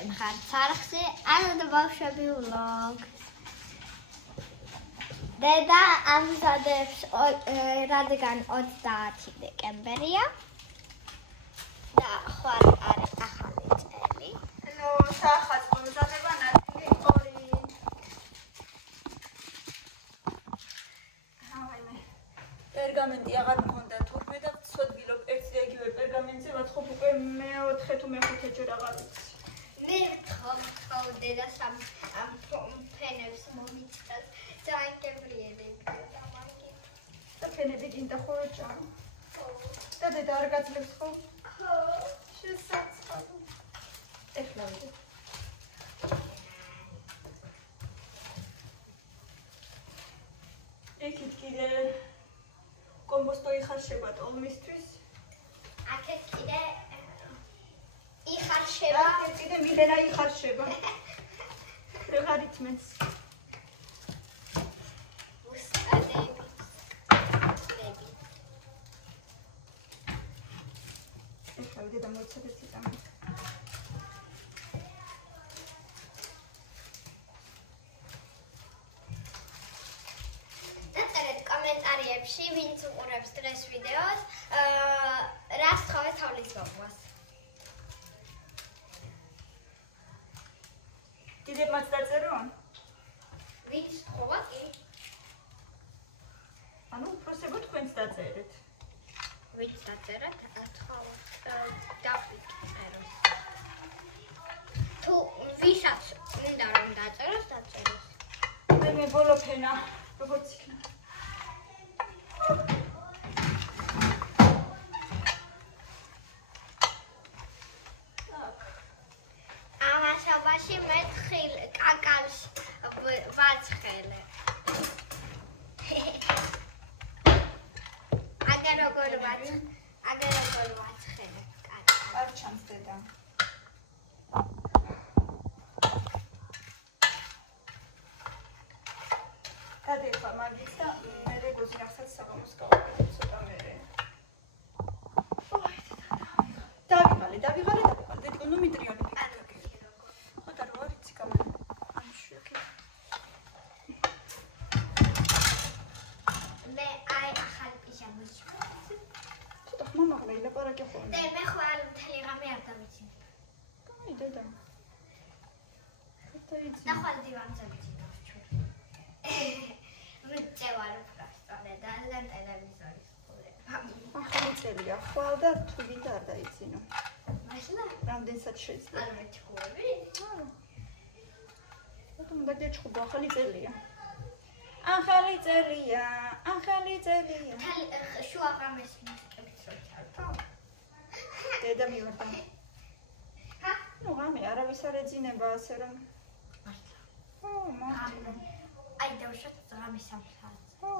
თქვენ ხართ არხზე, ანუ ბავშვები vlogs. დედა ამზადებს რადგან 30 დეკემბერია და ხვალ არის ახალი წელი. ნუ სახაზ მომზადება ნაწილი 2. პერგამენტი აღარ მქონდა თურმე და ვცოდვილობ ერთი და იგივე პერგამენტზე ვაცხობ უკვე მე-4 თუ მე-5 ჯერ აღარ ვიცი. მე ვთხოვ დედას ამ ფენებს მომიცდას დააკებრიელებია და მაგით. და ფენები გინდა ხო ეჭარო? ხო. და დედა არ გაძლევს ხო? ხო. შესაძლოა. ეხლა ვიდე. ეკით კიდე კომპოსტო იხარშება ტოლმისთვის. აქეთ კიდე იხარშება. აქეთ კიდე მილენა იხარშება. ვეღარ იწმენს. უსტადები. ეხლა ვიდე და მოიცადეთ იტამი. ვინც უყურებს დღეს ვიდეოს, რას თხოვეთ თავლის გოგოს. დიდებმაც დაწერონ? ვინც თხოვა კი? ანუ უпроსებო თქვენც დაწერეთ. ვინც დაწერეთ, თხოვა დავფიქროს. თუ ვისაც უნდა რომ დაწეროს, დაწეროს. მე ბოლო ფენა, როგორც იქნება. ამასობაში მე კაკალს ვაცხელე. აგერ როგორ ვაცხელე კაკალს. არ ჩანს დედა. გადაიხვა მაგის და მე რეგოზი ახსაც საღამოს გავაკეთე ცოტა მერე. დავიღალე და დედიკო ნუ მიტრიონი ფიქრობ. ხოდა რა ვიცი გამო. ანუ შეკი. მე აი ახალი პიჟამი ვიშკრე. ცოტა ხმა მაგლა ილაპარაკე ხოლმე. და მე ხვალ მთელი ღამე არ დავიცი. აი დედა. ხოთა იცი. და ხვალ დივანზე ვიცი დავჩურ. მე წევარ პრასტონე და ტელევიზორის ხურება. ახალი წელია ხვალ და თუ გინდა არ დაიცინო. მაშლა რამდენსაც შეიძლება. არ მეჩხუბები? არა. რატომ უნდა გეჩხუბო ახალი წელია? ახალი წელია. შუა ღამეს მუსიკებით რო ჩავთო. დედა მივარდა. ჰა? ნუ ღამე არავის არ ეძინება ასე რომ. მართლა. ო, მართლა. აი დავშოთ ღამის 3 საათს. ო.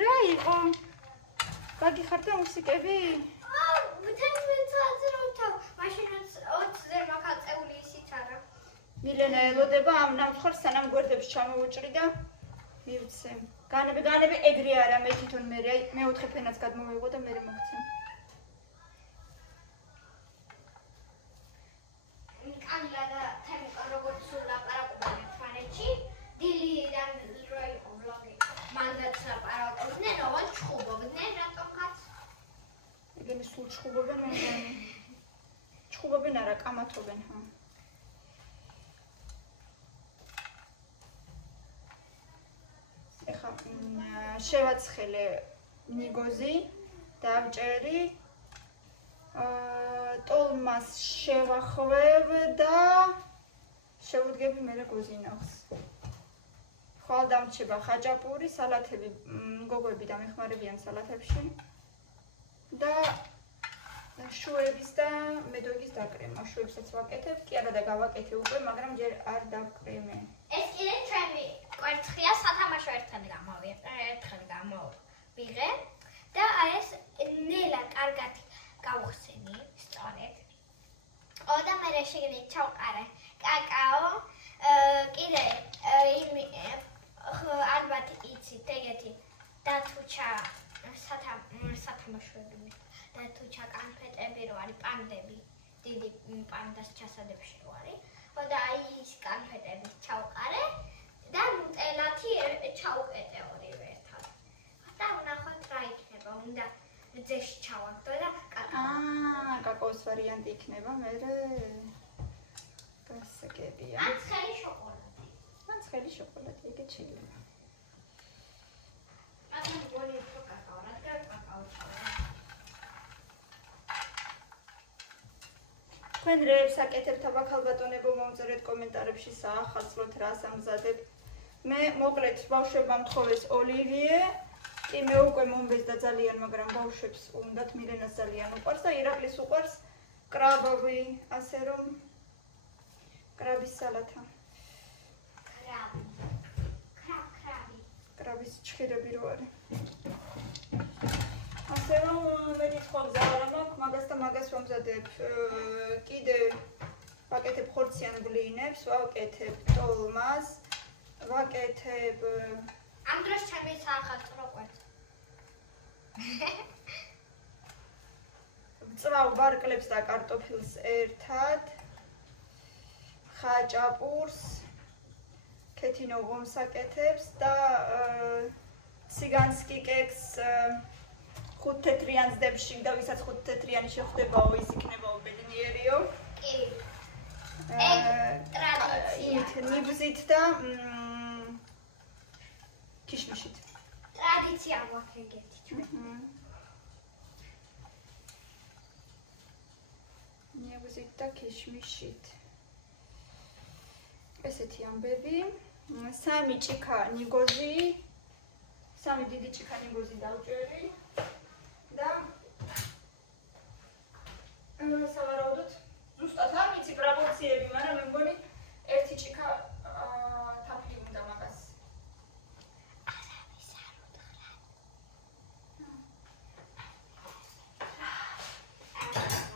რა იყო? გაგიხარდა მუსიკები? მილენა ელოდება ამ ნამხარს სანამ გვერდებს ჩამოვუჭრი და მივცე. განები ეგრე არა მე თვითონ მე-4 ფენაც გადმოვიღო და მე მოგცე. კანლა და თემიკა როგორც ლაპარაკობდნენ ერთმანეთში, დილიდან რო იყო ვლოგი. მანდაც ლაპარაკობდნენ, ოღონ ჩხუბობდნენ რატომღაც. ეგენი სულ ჩხუბობენ მეგონი. ჩხუბობენ არა, კამათობენ, ხო. ეხა შევაცხელე ნიგოზი, დავჭერი, ტოლმას შევახვევ და შევუდგები მერე გოზინავს. ხვალ დამრჩება ხაჭაპური, სალათები, გოგოები დამეხმარებიან სალათებში და შუების და მედოიგის დაკრემა. შუებსაც ვაკეთებ, კი არა და გავაკეთე უკვე, მაგრამ ჯერ არ დავკრემე. ეს კიდე ჩემი კვერცხია, სათამაშო ერთხელ გამოვიღე და აი ეს ნელა კარგად გავხსენი, სწორედ. და მე შეგნით ჩავყარე კაკაო, კიდე ალბათ იცით ეგეთი დათუჩა სათამაშოები და თუჩა კანფეტები პანდები რო არის, პანდები. დიდი პანდას ჩასადებში რო არის. და აი ის კანფეტები ჩავყარე და ნუტელათი ჩავკეტე ორივე ერთად. და ვნახოთ რა იქნება. უნდა ძეში ჩავაგდო და კაკაო. კაკაოს ვარიანტი იქნება, მერე გასაგებია. ან ცხელი შოკოლადი. ან ცხელი შოკოლადი, ეგეც შეიძლება. ასე მგონი უფრო კაკაო, რადგან კაკაო ჩავაგდო. თქვენ რეებს აკეთებთ ახალბატონებო, მომწერეთ კომენტარებში საახალწლოდ რას ამზადებ. მე მოკლედ ბავშვებმა მთხოვეს ოლივიე, კი მე უკვე მომბეზდა ძალიან, მაგრამ ბავშვებს უნდათ, მილენას ძალიან უყვარს და ირაკლის უყვარს კრაბოვი, ასე რომ კრაბის სალათა. კრაბის ჩხირები რო არის. ასე რომ მეტი სხვა გზა არ მაქვს, მაგას და მაგას ვამზადებ. კიდე ვაკეთებ ხორციან ბლინებს, ვაკეთებ ტოლმას, ვაკეთებ ამ დროს ჩემი საახალწლო ყვარს. წვავ ბარკლებს და კარტოფილს ერთად, ხაჭაპურს, ქეთინო ღომს აკეთებს და ციგანსკი კექს 5 თეთრიან ზდებში და ვისაც 5 თეთრიანი შეხვდებაო, ის იქნებაო ბედნიერიო. კი. ტრადიცია. ნიბზით და ქიშმიშით. ტრადიცია გვაქვს ეგეთი ჩვენ. ნიბზით და ქიშმიშით. ესეთი ამბები. 3 ჭიქა ნიგოზი, 3 დიდი ჭიქა ნიგოზი დავჭერი და სავარაუდოდ ზუსტად არ ვიცი პროპორციები, მაგრამ მე მგონი 1 ჭიქა თაფლი უნდა მაგას.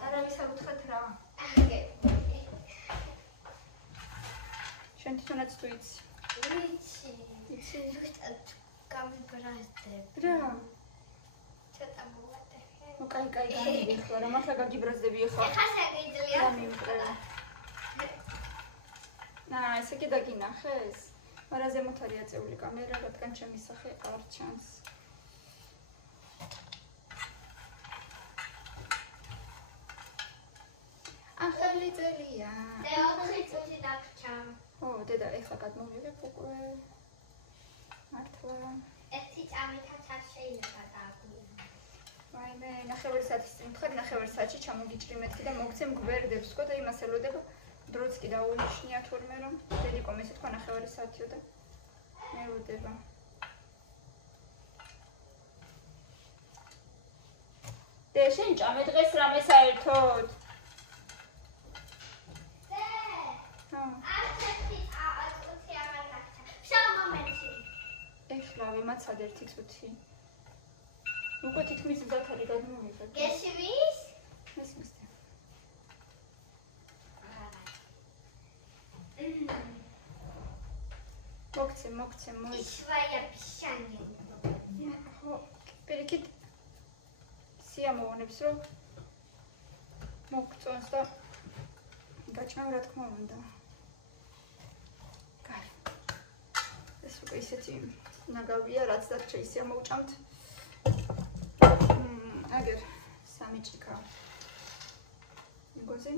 არავის არ უთხრათ რა. შენ თვითონაც თუ იცი. ვიცი. ზუსტად გამიბრაზდებ. რა? ცოტა მოვატეხე. ნუ კაი გამიგე ხო რა, მართლა გაგიბრაზდები ახლა. ეხლა შეგიძლია. გამიმკრე. ესე კი დაგინახეს? მაგრამ ზემოთ არის აწეული კამერა, რადგან ჩემი სახე არ ჩანს. ახალი წელია. და 4 წუთი დაგრჩა. დედა, ეხლა გადმოვიღებ უკვე. მართლა. 1 წამითაც არ შეიძლება დააგვიანო. ვაიმე, 9 საათის წინ ვთქვი, 9 საათში ჩამოგიჭრი მეთქი და მოგცემ გვერდებს თქო და იმას ელოდება დროც კი დაუნიშნია თურმე რომ დედიკომ ესე თქვა 9 საათიო და მელოდება. დე შენ ჭამე დღეს რამე საერთოდ? ეხლა ვიმაცად 1 წუთი. უკვე თითქმის მზად არის გადმოვიღებ. გესმის? მესმისდი. მოგცემ მოიც. ისვაია ფიშანი. ხო, პირიქით სიამოვნებს რომ მოგწონს და გაჭმევ რა თქმა უნდა. კაი. ეს უკვე ისეთი ნაგავია, რაც და შეიძლება მოვჭამთ. აგერ 3 ჭიქა ნიგოზი.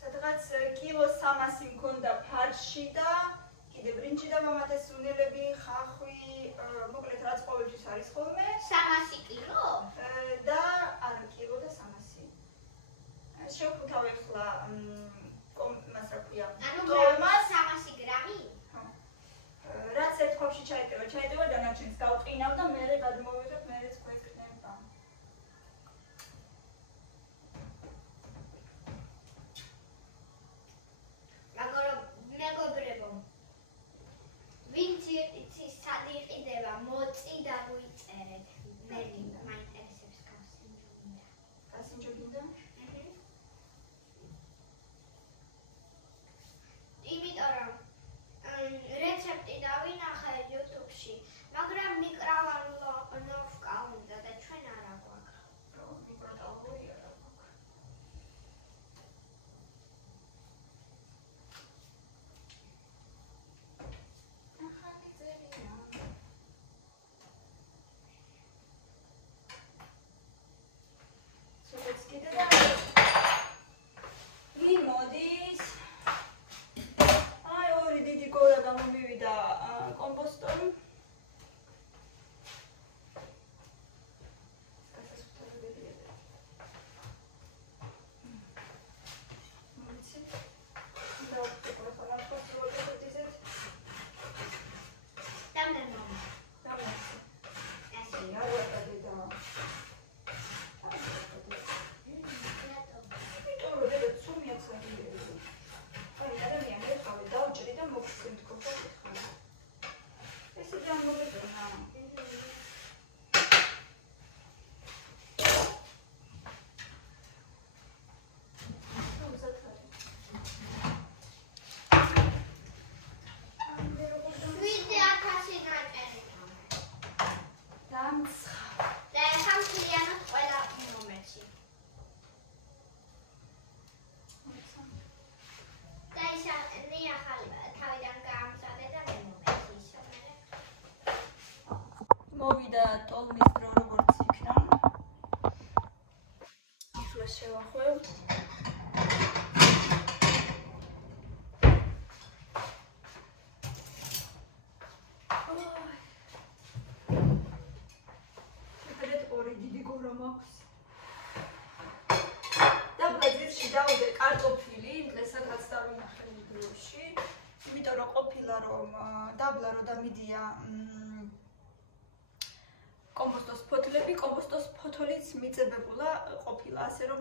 სადღაც კილო 300 მქონდა ფარში და კიდე ბრინჯი და მამათესუნელები, ხახვი, მოკლედ რაც ყოველთვის არის ხოლმე. 300 კილო? და არა, კილო და 300. შევხვთავ ახლა მას რა ქვია? ტოლმას 300 გრამი? ხო. რაც ერთ ხვავში ჩაეტევა დანარჩენს გავყინავ და მერე გადმოვიღებ, მერეც გვეკნება. მეგობრებო, ვინც იცის სად იყიდება მოწი და ვიწერეთ. მე მაინტერესებს გასინჯო მინდა. გასინჯო ტოლმის დრო როგორც იქნა. ახლა შევახვევ. დავდე კარტოფილი, დღესაც დავინახე ვიდეოში. იმიტომ რომ ყოფილა რომ დაბლა რომ დამიდია კომპოსტოს ფოთლები, კომპოსტოს ფოთოლიც მიწებებულა ყოფილა, ასე რომ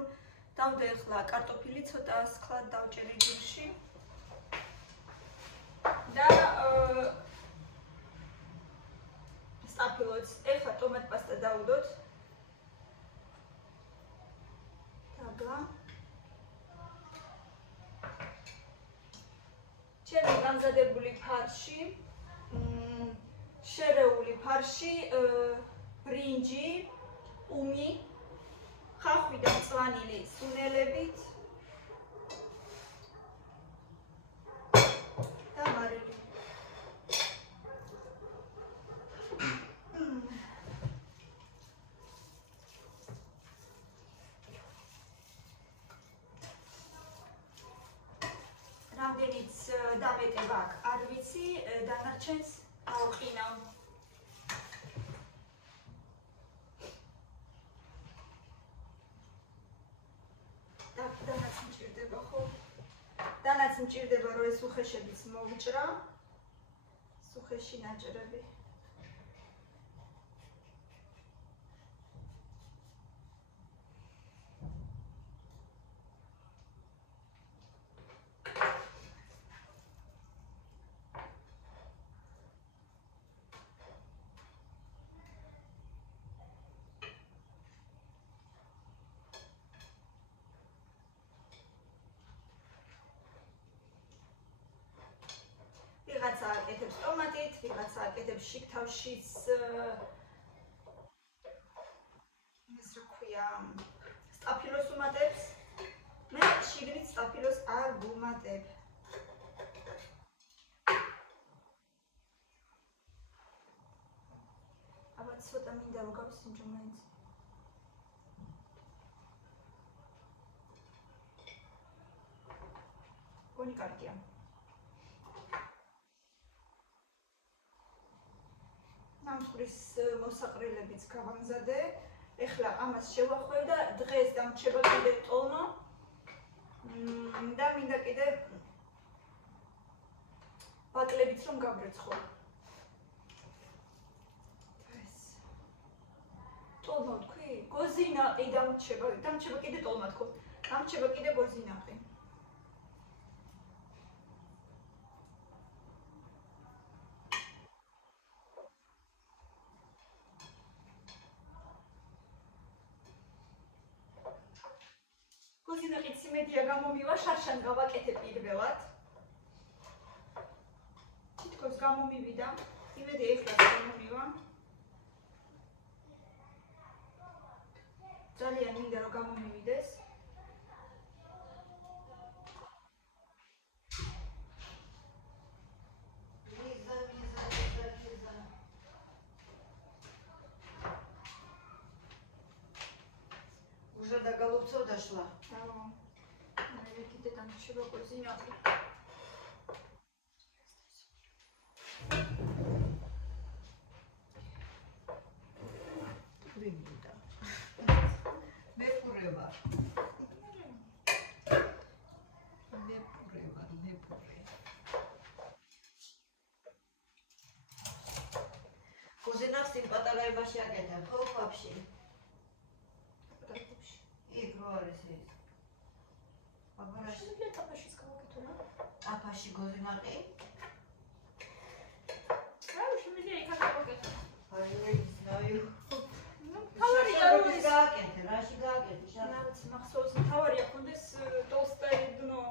დავდე ახლა კარტოფილი ცოტა სქლად დავჭერ იგივში. და სტაფილოც ახლა ტომატ პასტა დავუდოთ. დაბლა ჩემი განზადებული ფარში, შერეული ფარში, ბრინჯი, უმი, ხახვი და მწვანილი სუნელებით და მარილი. რამდენიც დამეტება აქ არ ვიცი, დანარჩენს ავყინავ. დანაც მჭირდება ხო? დანაც მჭირდება რომ ეს უხეშებიც მოვჭრა. უხეში ნაჭრები. ვიღაცა აკეთებს ტომატით, ვიღაცა აკეთებს შიგთავშიც ის რა ქვია, სტაფილოს უმატებს. მე შიგნით სტაფილოს არ ვუმატებ. აბა ცოტა მინდა რომ გავსინჯო მაინც. გონი კარგია. ნამსხურის მოსაყრელებიც გავამზადე. ეხლა ამას შევახვევ და დღეს დამრჩება კიდე ტოლმა. და მინდა კიდე ბაკლებიც რომ გავრეცხო. ეს ტოლმა თქვი? გოზინაყი დამრჩება კიდე ტოლმა თქო. დამრჩება კიდე გოზინაყი. გოზინაყიც იმედია გამომივა, შარშან გავაკეთე პირველად. თითქოს გამომივიდა, იმედი ეხლა გამომივა. ძალიან მინდა რომ გამომივიდეს. Уже до голубцов дошла. Где там еще гозинаყი. Вимуда. მეპურება. გოზინაყს იმ პატარაებაში აკეთებ, ხო, ფაფში? იქ რო არის ეს. აბარაში ტაფაშიც გავაკეთო რა. ტაფაში გოზინაყი? რა შემიძლია იქ გავაკეთო. აი, ნაიუ. თავარია რომ ის გააკეთე, რაში გააკეთე? შანაც მახსოვს თავარია კონდეს толстое дно.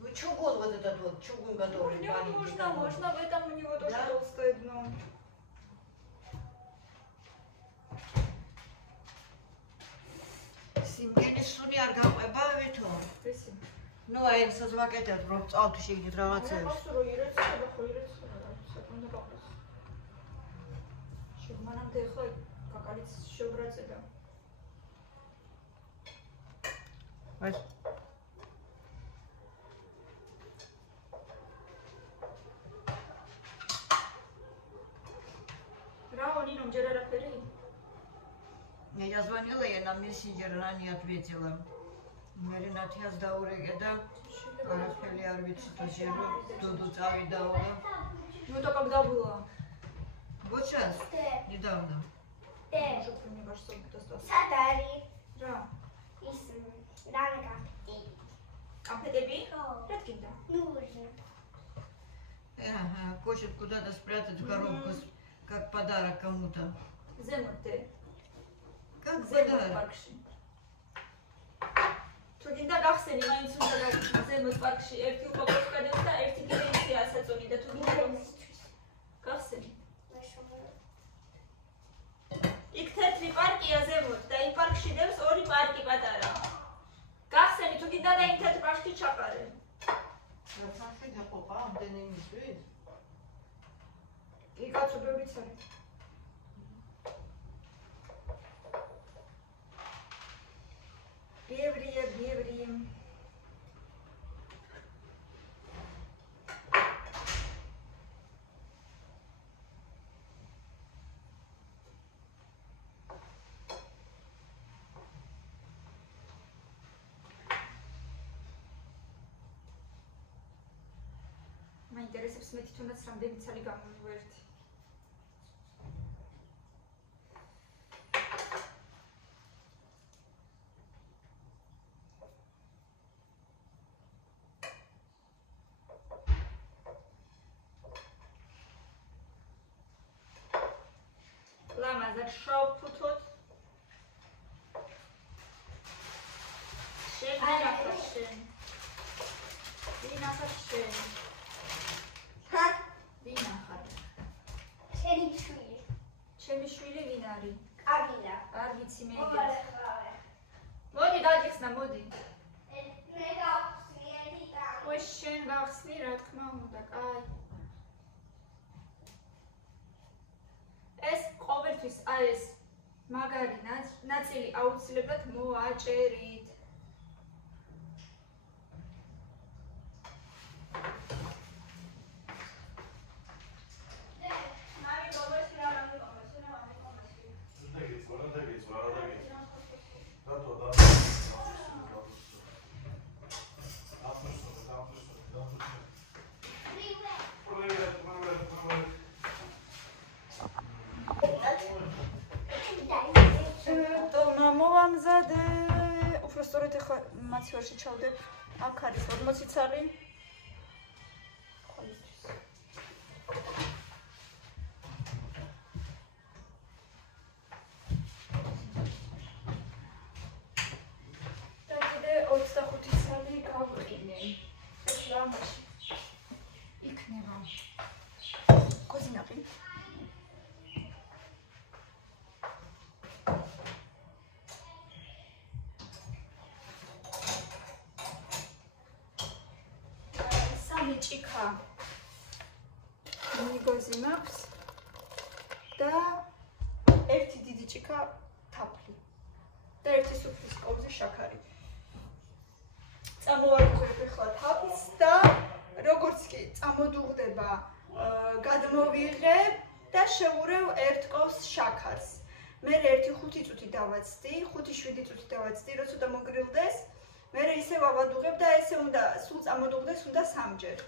Ну чугун вот этот вот, чугун, который маленький. Можно в этом у него тоже толстое дно. სიმგენის სუნი არ გაყვება ვითო? ესი. ნუ აი ესას ვაკეთებ, რომ წავთ შეგნით რაღაცებს. ახლა რო ირეცება, ხო ირეცება, საკონდა გაყოს. მანამდე ხო კაკალიც შეუბრაწედა. აი Нинум ჯერ არაფერი? Я звонила ей на мессенджер, она не ответила. Маринатьяс даурегე და არაფერი არ ვიცი თუ ჯერო დუდუ წავიდაო. Ну то когда было? Вот сейчас, недавно. Уже мне кажется, достаточно. Садари. Да. Ის რამე გახდი. Конфетები? ხო. Რა გინდა? Нужно. Ага, хочет куда-то спрятать в коробку, как подарок кому-то. ზემოდე. Как ზემო подарок. პარკში. თუ გინდა გახსენი, მაინც უნდა გავიქნა ზემო პარკში ერთი უპაკოს გადევს და ერთი კიდე ისე ასაწონი და თუ გინდა გახსენი. იქ თეთრი პარკია ზემოთ და იმ პარკში დევს ორი პარკი პატარა. გახსენი თუ გინდა და იმ თეთრ პარკში ჩაყარე. Расახი დაყოფა ამდენი მისთვის? კი კაცო ბევრიც არის. ბევრი. მაინტერესებს მე თვითონაც რამდენი ცალი გამოვიღო ერთი. ლამაზად შავ ფუთოთ. შენ. ჩემი შვილი ვინ არის? კაბილა. არ ვიცი მე ეგეთ. მოდი გადიხსნა, მოდი. მე გავხსნი ერთი და. ой, შენ გავხსნი, რა თქმა უნდა, კაი. ეს ყოველთვის ეს მაგარი ნაწილი აუცილებლად მოაჭერით. მომამზადე, უფრო სწორედ ახლა მაცივარში ჩავდებ. აქ არის 40 ცალი. ყოველთვის. და კიდე 25 ცალი გავყინე. ეს რამაში იქნება. კოზინაპი. ჭიქა მიგოზი მაქვს და ერთი დიდი ჭიქა თაფლი და ერთი სუფრის ყოფზე შაქარი. წამოვარგებ ახლა თაფლს და როგორც კი წამოდუღდება გადმოვიღებ და შევურევ ერთ ყოფს შაქარს. მე 1-5 წუთი დავაცდი, 5-7 წუთი დავაცდი, როცა დამოგრილდეს. მე ისე ვავადუღებ და ესე უნდა სულ წამოდუღდეს უნდა 3 ჯერ.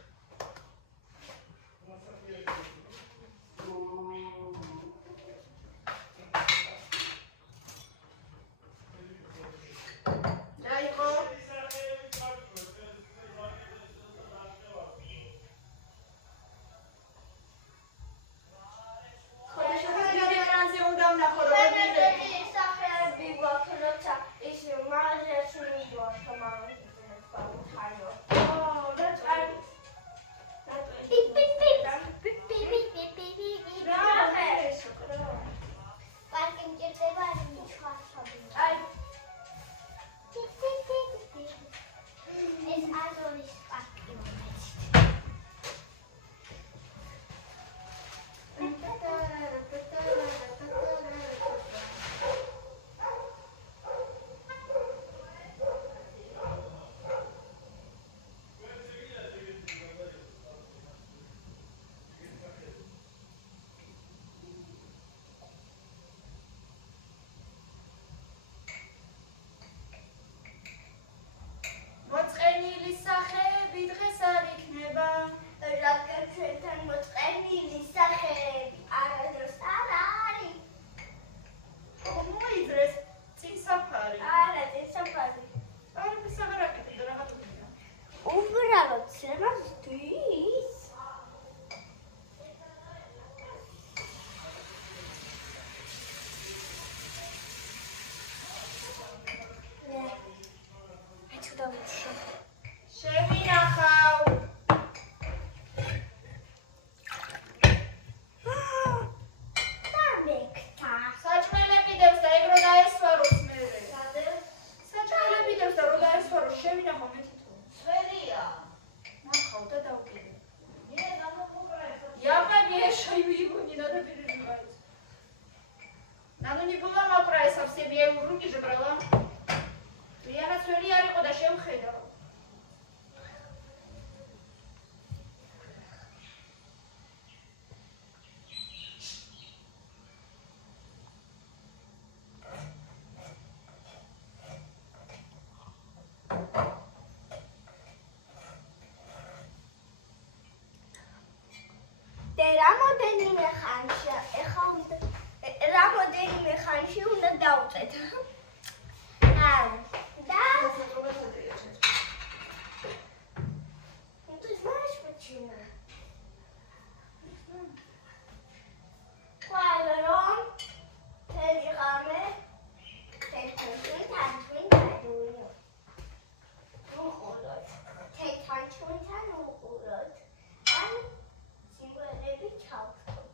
შევინახო მე თვითონ. სველია. ნახავ და დავკიდე. მე გამომუკრაეს. Я шайбу не надо переживать. Надо не было мокрое совсем, я его в руки же брала. Я на цели я рекода шем хедала. რამოდენიმე ხანში უნდა დავწეთ. და თუ знаешь почему? Quando teni rame tekton tançun taduyo. Uqulot. Tektançun tan uqulot. An simbolები ჩავხოთ.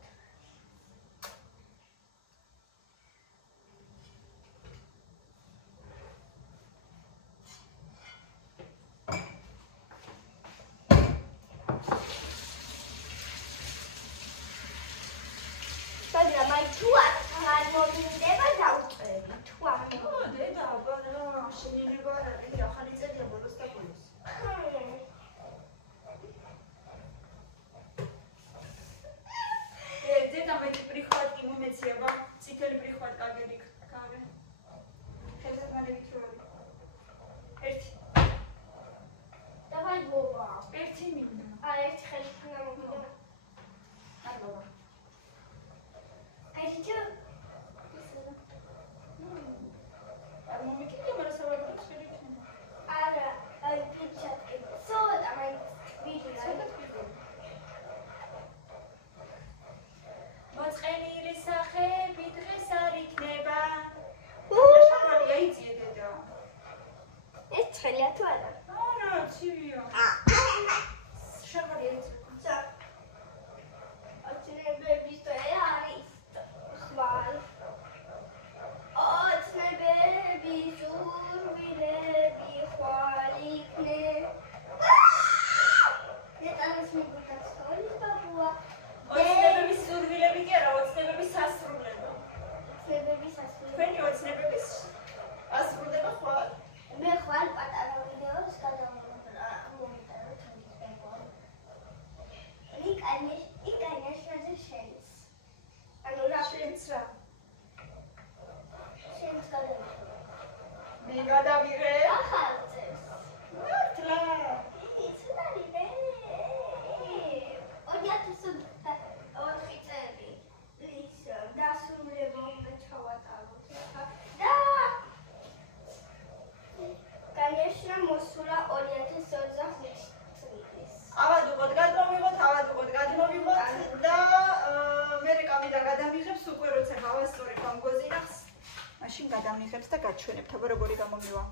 ჩვენებთ აბა როგორი გამომივა.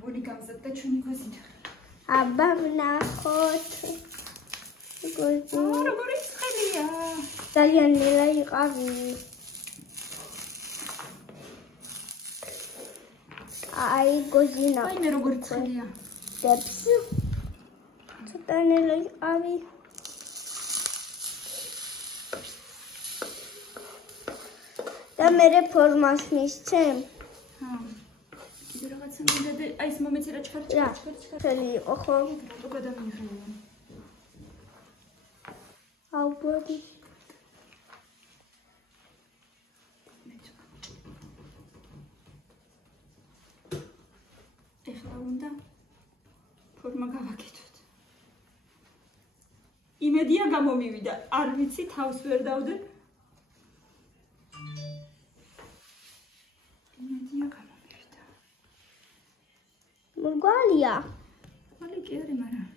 ბული გამზადდა ჩვენი გოზინა. აბა ვნახოთ. გოზინა. როგორი ცხელია. ძალიან ნელა იყავი. აი გოზინა. აი მე როგორი ცხელია. დებს. ცოტა ნელა იყავი. და მე ფორმას მისცემ. კიდე რაღაცა მინდა და აი ეს მომეცი რა ჩქარ. ხელი იყო ხო? რო გადამიღრევა. აუ ბოდი. ეხლა უნდა ფორმა გავაკეთოთ. იმედია გამომივიდა. არ ვიცი თავს ვერ დავდებ. მრგვალია. მალე კი არის, მაგრამ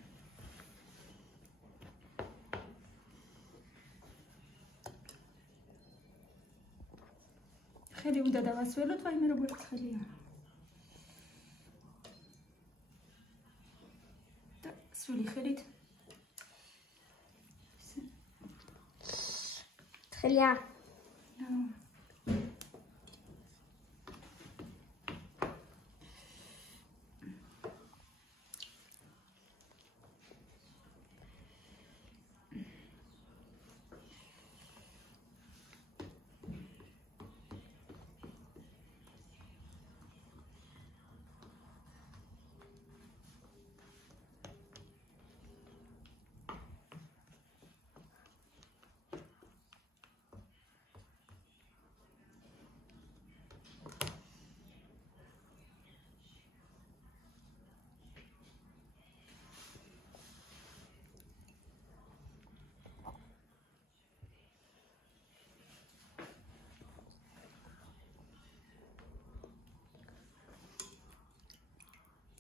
ხელი უნდა დავასველოთ, ვაიმე როგორი ხელია. და სველი ხელით. ხელია.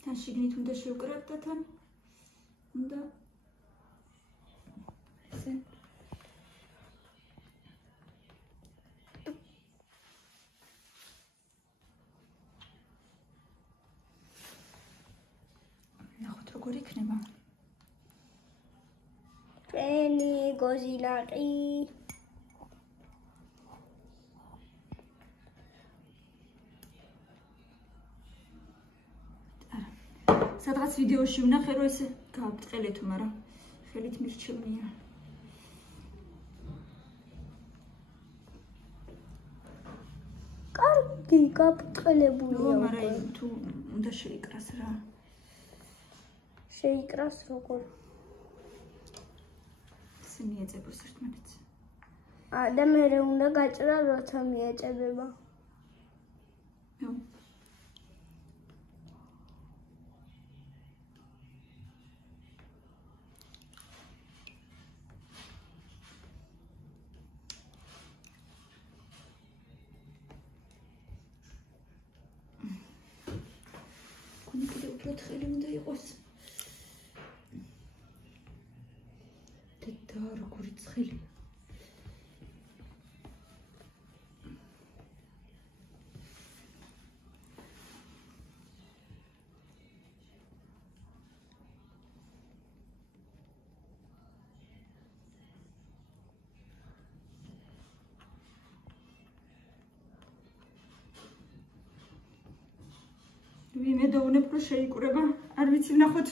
თან შიგნით უნდა შევკრათ და თან უნდა ესე ნახოთ როგორ იქნება ჩვენი გოზილაყი სადღაც ვიდეოში ვნახე რომ ესე გააბწყელეთო, მაგრამ ხელით მირჩევნია. კარგი, გაბწყელებულია. მაგრამ თუ უნდა შეიკრას რა. შეიკრას როგორ? ესე მიეწებოს ერთმანეთს. და მე უნდა გაჭრა როცა მიეწებება. ნუ კიდევ უფრო თხელი უნდა იყოს. და როგორი ცხელი. ვინმე დაუნებ რომ შეიკურება, არ ვიცი ვნახოთ